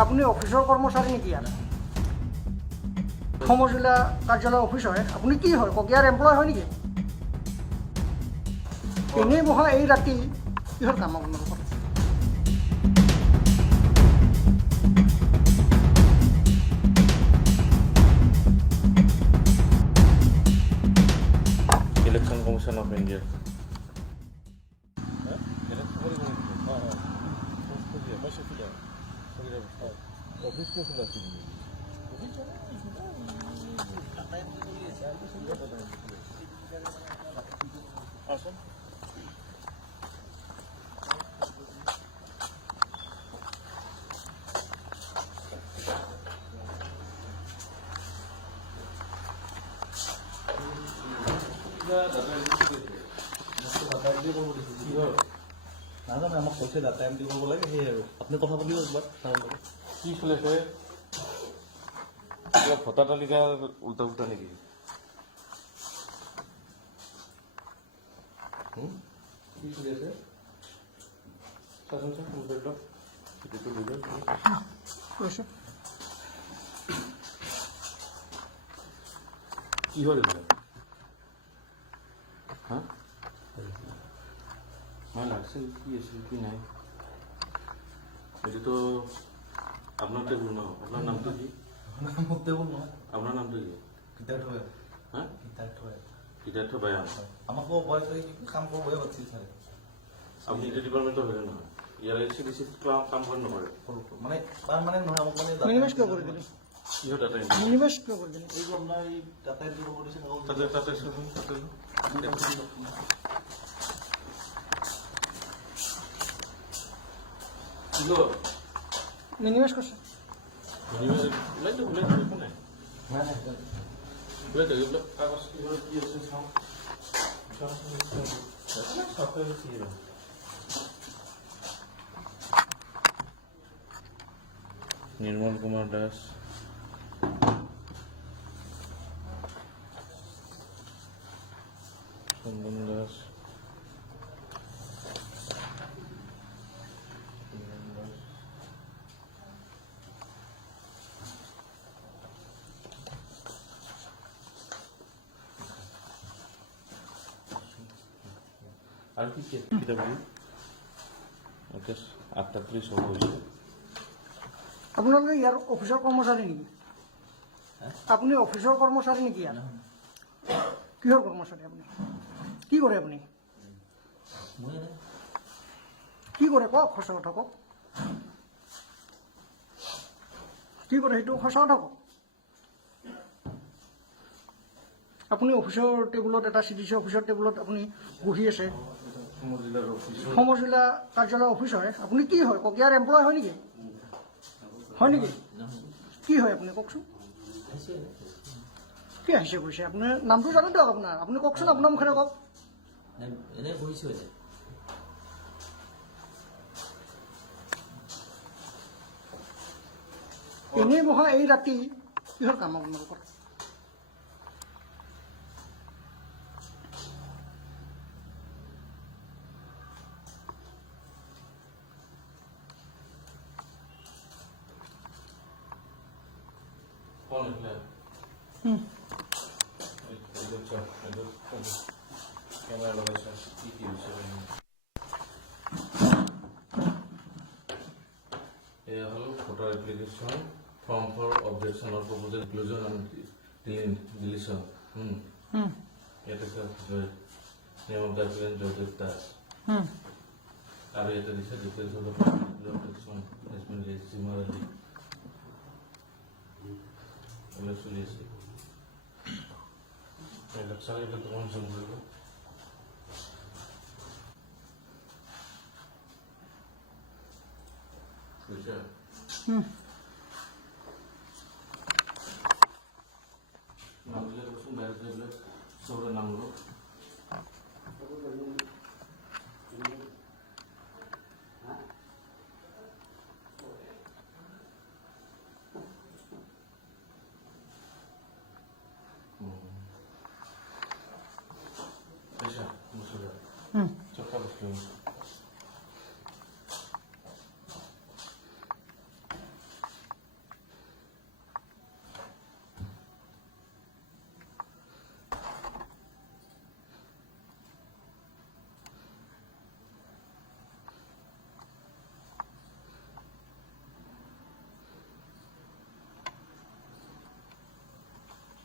আপনি অফিসৰ কৰ্মচাৰী নেকি ইয়াত? সমজিলা কাৰ্যালয় অফিচ হয়। আপুনি কি হয়? ককিয়াৰ এমপ্লয় হয় নেকি? এনেই বহা এই ৰাতি কিহৰ কাম আপোনালোকৰ? Election commission of India office কে খোলা ছিল আসুন নাজানো আমাক কৈছে ডাটা এণ্ট্ৰি কৰিব লাগে সেয়াই আৰু আপুনি কথা পাতিব একবাৰ কি চলেছে ভোটাৰ তালিকা উল্টা উল্টা নেকি কি চলি আছে চাচোন চাৰ মোবাইলটো এইটো বুজাই কৈছোঁ কি হ'ল এইবিলাক হা মই লাগছে কি আছিল কি নাই এইটোতো আপনার টেবুল ন আপনার নামটা কি টেবুল নহয় আপনার নামটা কি কিতাপ হয় হ্যাঁ কিতাপ হয় কিতার্থ বায়ান আমাকো বয়স হয়ে কাম করবো পারছি স্যার আপনি এটা ডিপার্টমেন্টে হলেন না ইয়ার এসে বেশি কাম করেন নকরে মানে পারমানেন্ট নহয় আমাক মানে মিনিমাইজ কিয় কৰি দিলে? কি হয় ডাটা মিনিমাইজ কিয় কৰি দিলে? এইটো আপোনাৰ এই ডাটা এণ্ট্ৰি কৰিব দিছে তাতে তাতে শুনুন তাতে কি গো মিনিমাইজ কৈছে। উলাই তো একো নাই নাই নাই উলাই তো এইবিলাক কাগজ কি আছে চাওঁ নির্মল কুমার দাস চন্দন দাস আর কি কিতাব ওকে 8:30 সময় হয়েছে আপোনালোকে ইয়াৰ অফিচৰ কৰ্মচাৰী নেকি? আপুনি অফিচৰ কৰ্মচাৰী নেকি ইয়াত? কিহৰ কৰ্মচাৰী আপুনি? কি কৰে আপুনি? মই এনে কি কৰে কওক, সঁচা কথা কওক। কি কৰে সেইটো সঁচা কথা কওক। আপুনি অফিচৰ টেবুলত এটা CDC অফিচৰ টেবুলত আপুনি বহি আছে। সমজিলা কাৰ্যালয় অফিচ হয়। আপুনি কি হয়? ককিয়াৰ এমপ্লয় হয় নেকি? হয় নেকি? কি হয় আপুনি কওকচোন? কি আহিছে কৈছে? আপোনাৰ নামটো জানো দিয়ক আপোনাৰ। আপুনি কওকচোন, আপোনাৰ মুখেৰে কওক। এনে বহিছোঁ এতিয়া এনেই বহা এই ৰাতি কিহৰ কাম আপোনালোকৰ? कौन निकला कैमरा लगा voter application form for objection or proposal inclusion and deletion ইয়াতে name of the applicant Joydev Das আৰু ইয়াতে দিছে details of application has been raised similarly এইবিলাক চলি আছে এইবিলাক চাই এইবিলাক তোমাক জুম কৰিব বুজিছা নাম দিলে কচোন ডাইৰেক্ট এইবিলাক চবৰে নাম লওক Deixa, vamos jogar. Só acaba o filme.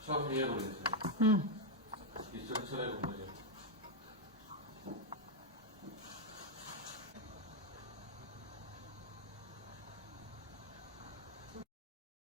চব সেয়ে কৰি আছে হুম ঈশ্বৰে কৰি